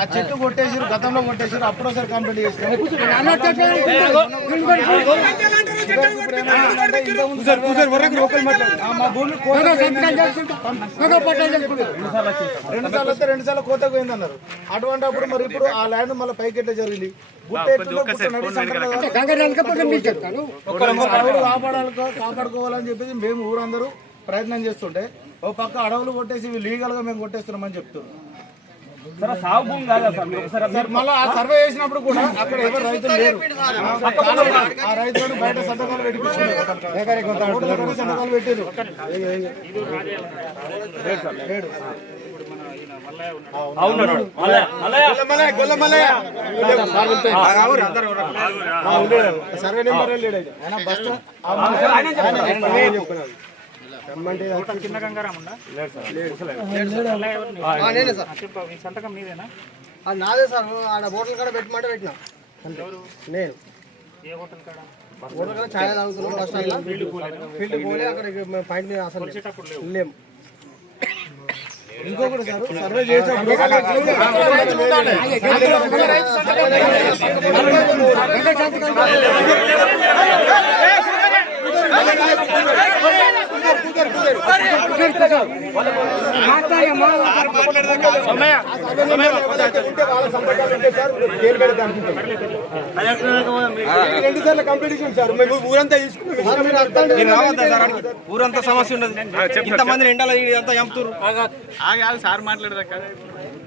ఆ చెట్టు కొట్టేసారు గతంలో కొట్టేసారు అప్పుడు ఒకసారి కంప్లీట్ రెండు సార్లు వస్తే రెండు సార్లు కోతకు పోయింది అన్నారు అటువంటి అప్పుడు మరి ఇప్పుడు ఆ ల్యాండ్ మళ్ళీ పైకి ఎట్లా జరిగింది? కాపాడాలి కాపాడుకోవాలని చెప్పేసి మేము ఊరందరూ ప్రయత్నం చేస్తుంటే ఓ పక్క అడవులు కొట్టేసి ఇవి లీగల్గా మేము కొట్టేస్తున్నామని చెప్తున్నారు. సార్ సాగు భూమి కాదా సార్ మీరు ఒకసారి సార్ మళ్ళీ ఆ సర్వే చేసినప్పుడు కూడా అక్కడ ఎవరు రైతులు లేరు ఆ రైతులు బయట సంతకాలు ఊర్లో సంతకాలు పెట్టారు అది నాదే సార్. ఆడ హోటల్ కాడ పెట్టమంటే పెట్టినా. నేను. హోటల్ కాడ? ఛాయ్ తాగుతున్నాం బస్ స్టాండ్ ఫీల్డ్ పోలే అక్కడ మేము పాయింట్ మీద అసలు లేము. ఇంకొకటి సార్ సర్వే చేసినప్పుడు రెండు సార్లు సార్ మేము ఊరంతా ఊరంతా సమస్య ఉండదు ఇంతమంది ఎండలు ఇదంతా చంపుతారు సార్ మాట్లాడదా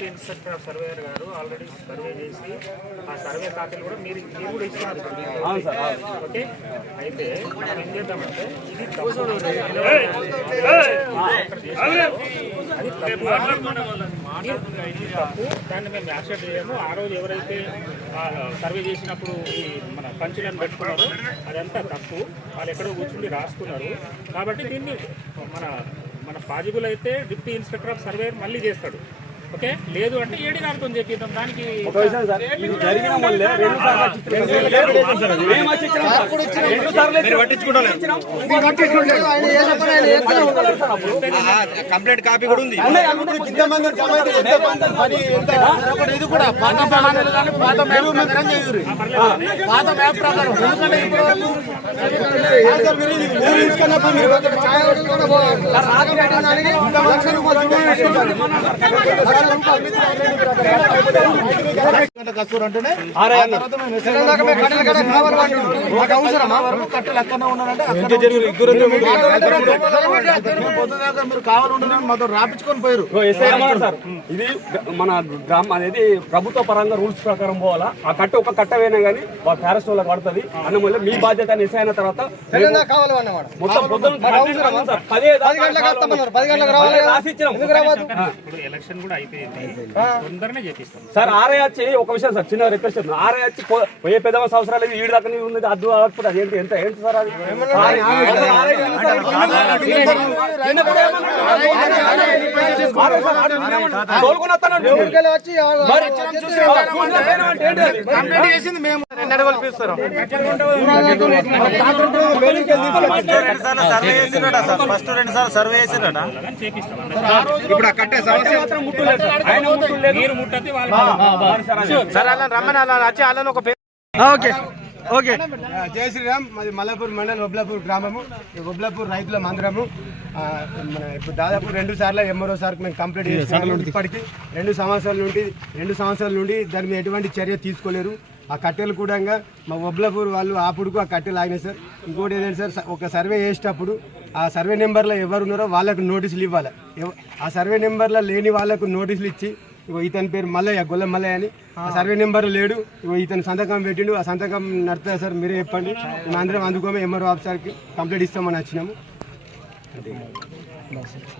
అవురే ఇన్స్పెక్టర్ సర్వేయర్ గారు ఆల్రెడీ సర్వే చేసి ఆ సర్వే కాపీలు కూడా మీరు మీరు కూడా ఇస్తున్నారు ఓకే? అయితే మనం ఏం చేద్దామంటే ఇది తప్పు. అది దాన్ని మేము యాక్సెప్ట్ చేయము. ఆ రోజు ఎవరైతే ఆ సర్వే చేసినప్పుడు ఈ మన పంచులను పెట్టుకున్నారో అదంతా తప్పు. వాళ్ళు ఎక్కడో కూర్చుండి రాసుకున్నారు. కాబట్టి దీన్ని మన మన పాజిబుల్ అయితే డిప్యూటీ ఇన్స్పెక్టర్ ఆఫ్ సర్వే మళ్ళీ చేస్తాడు. ఓకే లేదు అంటే ఏడి గారితో చెప్పిద్దాం దానికి. కంప్లీట్ కాపీ కూడా ఉంది ఇది కూడా పాత పాత మ్యాప్ ప్రకారం చేయుర్రి. పాత మ్యాప్ ప్రకారం ఎందుకంటే ఇప్పుడు వరకు అంటేనే కట్టెలు ఉన్నారంటే పొద్దుదాకా మీరు కావాలి మాతో రాపించుకొని పోయారు ఇది మన గ్రామం అనేది ప్రభుత్వ పరంగా రూల్స్ ప్రకారం పోవాలా ఆ కట్ట ఒక కట్ట వేయనా కానీ ఫారెస్ట్ వాళ్ళకి పడుతుంది అన్న మీ బాధ్యత అని ఎస్ఐ అయిన తర్వాత మొత్తం పదే పది గంటలకు ఇప్పుడు ఎలక్షన్ కూడా అయిపోయింది తొందరనే చేపిస్తాం సార్ ఆర్ఐ వచ్చి ఒక విషయం సార్ చిన్న రిక్వెస్ట్ ఆర్ఐ వచ్చి పోయే పెద్ద సంవత్సరాలు ఈడు దాకా ఉన్నది అద్దు అవ్వకపోతే అది ఏంటి ఎంత ఏంటి సార్ అది? తోలుకొని వస్తానండి. ఫస్ట్ రెండు సార్లు సర్వే చేసిరట ఇప్పుడు ఆ కట్టే సమస్య సార్. అలా రమ్మని అలా వచ్చి అలా ఒక ఓకే. ఓకే. జై శ్రీరామ్. మాది మల్లాపూర్ మండలం ఒబ్లాపూర్ గ్రామము. ఈ ఒబ్లాపూర్ రైతుల మందిరము. ఇప్పుడు దాదాపు రెండు సార్లు ఎంఆర్ఓ సార్కి మేము కంప్లీట్ చేస్తున్నాము ఇప్పటికి రెండు సంవత్సరాల నుండి రెండు సంవత్సరాల నుండి దాని మీద ఎటువంటి చర్య తీసుకోలేరు. ఆ కట్టెలు కూడా మా ఒబ్లాపూర్ వాళ్ళు ఆపుడుకు ఆ కట్టెలు ఆగినాయి సార్. ఇంకోటి ఏంటంటే సార్ ఒక సర్వే చేసేటప్పుడు ఆ సర్వే నెంబర్లో ఎవరు ఉన్నారో వాళ్ళకు నోటీసులు ఇవ్వాలి. ఆ సర్వే నెంబర్లో లేని వాళ్ళకు నోటీసులు ఇచ్చి ఇగో ఇతని పేరు మల్లయ్య గొల్ల మల్లయ్య అని ఆ సర్వే నెంబర్ లేడు. ఇగో ఇతను సంతకం పెట్టిండు. ఆ సంతకం నడుతుంది సార్ మీరే చెప్పండి. మేము అందరం అందుకోమే ఎంఆర్ఓ ఆఫీసర్కి కంప్లీట్ ఇస్తామని వచ్చినాము.